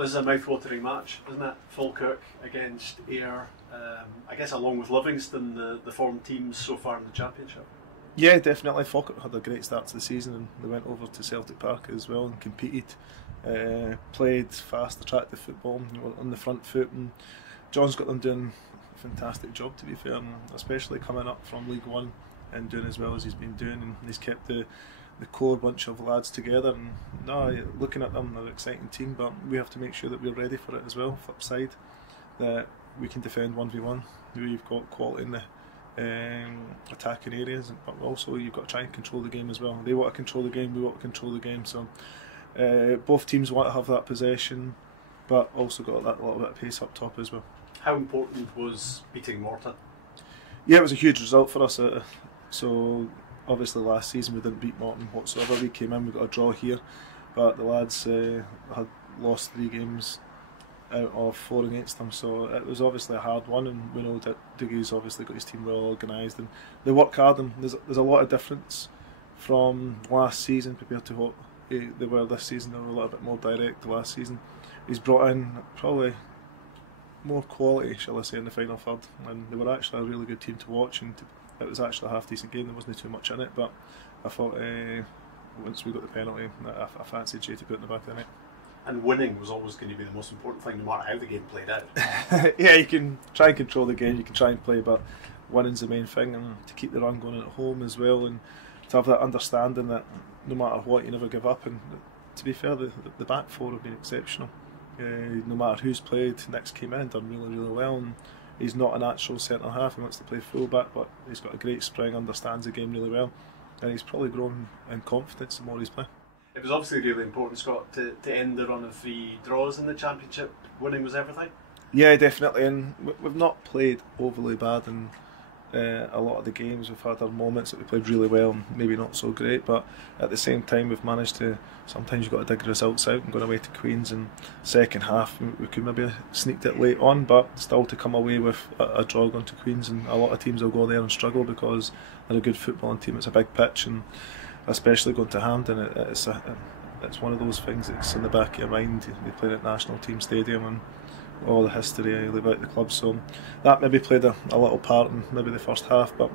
Scott, this is a mouth-watering match, isn't it? Falkirk against Ayr. I guess along with Livingston, the form teams so far in the Championship. Yeah, definitely. Falkirk had a great start to the season and they went over to Celtic Park as well and competed. Played fast, attractive football, on the front foot, and John's got them doing a fantastic job, to be fair, and especially coming up from League One and doing as well as he's been doing, and he's kept the core bunch of lads together. And no, looking at them, they're an exciting team, but we have to make sure that we're ready for it as well. Flip side, that we can defend 1v1. We've got quality in the attacking areas, but also you've got to try and control the game as well. They want to control the game, we want to control the game. So both teams want to have that possession, but also got that little bit of pace up top as well. How important was beating Morton? Yeah, it was a huge result for us. So obviously last season we didn't beat Morton whatsoever. We came in, we got a draw here, but the lads had lost 3 games out of 4 against them, so it was obviously a hard one, and we know that Dougie's obviously got his team well organised and they work hard, and there's a lot of difference from last season compared to what they were this season. They were a little bit more direct last season. He's brought in probably more quality, shall I say, in the final third, and they were actually a really good team to watch, and it was actually a half decent game. There wasn't too much in it, but I thought once we got the penalty, I fancied Jay to put it in the back of the net. And winning was always going to be the most important thing, no matter how the game played out. Yeah, you can try and control the game, you can try and play, but winning's the main thing, and to keep the run going at home as well, and to have that understanding that no matter what, you never give up. And to be fair, the back four have been exceptional. No matter who's played, Nick's came in, done really, really well, and he's not a natural centre half, he wants to play full back, but he's got a great spring, understands the game really well, and he's probably grown in confidence the more he's playing. It was obviously really important, Scott, to end the run of 3 draws in the Championship. Winning was everything? Yeah, definitely, and we've not played overly bad in a lot of the games. We've had our moments that we played really well and maybe not so great, but at the same time we've managed to, sometimes you've got to dig results out, and going away to Queen's in second half we could maybe have sneaked it late on, but still to come away with a draw going to Queen's, and a lot of teams will go there and struggle because they're a good footballing team. It's a big pitch, and especially going to Hampden, it's one of those things that's in the back of your mind. You're playing at National Team Stadium and all the history about the club, so that maybe played a little part in maybe the first half, but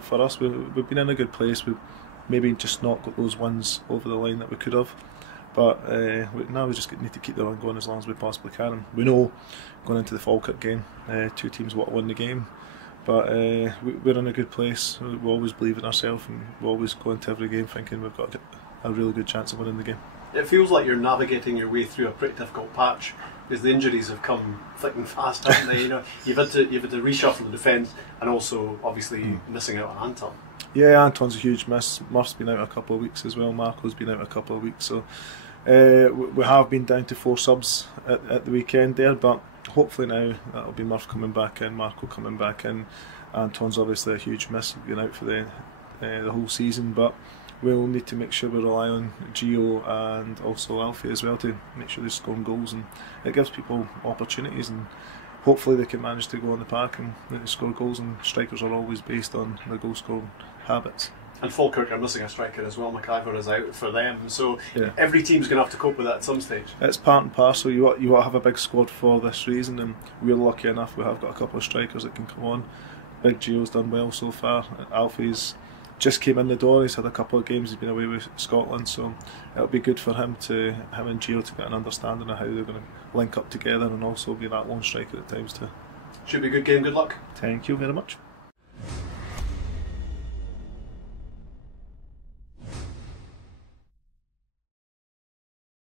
for us we've been in a good place. We've maybe just not got those wins over the line that we could have, but now we just need to keep the run going as long as we possibly can. And we know going into the Falkirk game, 2 teams want to win the game, but we're in a good place. We always believe in ourselves, and we always go into every game thinking we've got a really good chance of winning the game. It feels like you're navigating your way through a pretty difficult patch, because the injuries have come thick and fast, haven't they? You know, you've had to reshuffle the defence, and also obviously missing out on Anton. Yeah, Anton's a huge miss. Murph's been out a couple of weeks as well. Marco's been out a couple of weeks, so we have been down to 4 subs at the weekend there, but hopefully now that'll be Murph coming back in, Marco coming back in. Anton's obviously a huge miss, being out for the whole season, but we'll need to make sure we rely on Gio and also Alfie as well to make sure they're scoring goals, and it gives people opportunities, and hopefully they can manage to go on the park and score goals, and strikers are always based on their goal scoring habits. And Falkirk are missing a striker as well. McIver is out for them, so yeah, every team's going to have to cope with that at some stage. It's part and parcel. You want to have a big squad for this reason, and we're lucky enough we have got a couple of strikers that can come on. Big Gio's done well so far. Alfie's just came in the door. He's had a couple of games. He's been away with Scotland, so it'll be good for him and Gio to get an understanding of how they're going to link up together, and also be that lone striker at times too. Should be a good game. Good luck. Thank you very much.